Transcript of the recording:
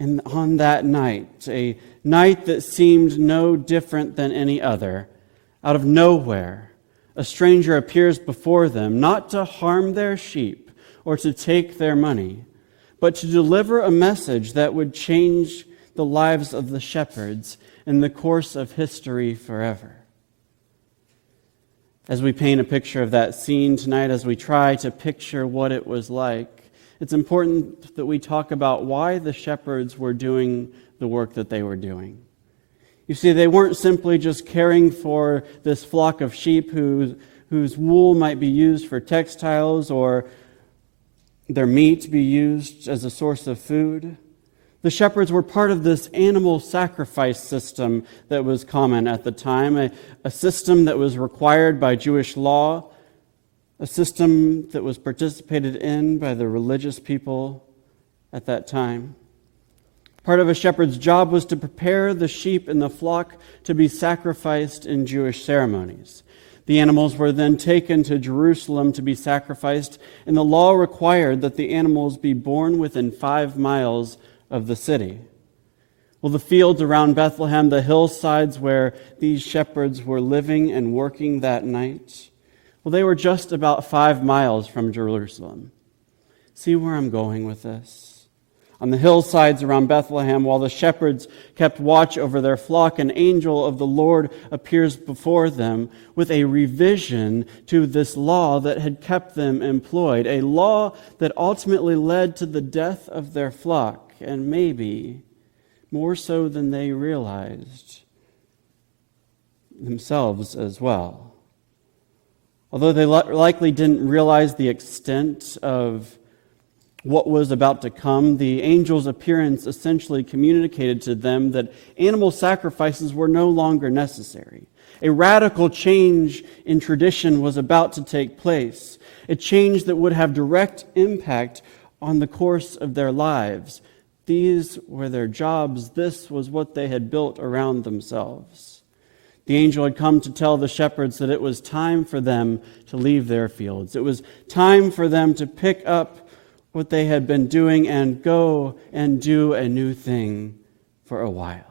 And on that night, a night that seemed no different than any other, out of nowhere, a stranger appears before them, not to harm their sheep or to take their money, but to deliver a message that would change the lives of the shepherds in the course of history forever. As we paint a picture of that scene tonight, as we try to picture what it was like, it's important that we talk about why the shepherds were doing the work that they were doing. You see, they weren't simply just caring for this flock of sheep whose wool might be used for textiles or their meat be used as a source of food. The shepherds were part of this animal sacrifice system that was common at the time, a system that was required by Jewish law, a system that was participated in by the religious people at that time. Part of a shepherd's job was to prepare the sheep in the flock to be sacrificed in Jewish ceremonies. The animals were then taken to Jerusalem to be sacrificed, and the law required that the animals be born within 5 miles of the city. Well, the fields around Bethlehem, the hillsides where these shepherds were living and working that night, well, they were just about 5 miles from Jerusalem. See where I'm going with this? On the hillsides around Bethlehem, while the shepherds kept watch over their flock, an angel of the Lord appears before them with a revision to this law that had kept them employed, a law that ultimately led to the death of their flock, and maybe more so than they realized themselves as well. Although they likely didn't realize the extent of what was about to come, the angel's appearance essentially communicated to them that animal sacrifices were no longer necessary. A radical change in tradition was about to take place, a change that would have direct impact on the course of their lives. These were their jobs. This was what they had built around themselves. The angel had come to tell the shepherds that it was time for them to leave their fields. It was time for them to pick up what they had been doing and go and do a new thing for a while.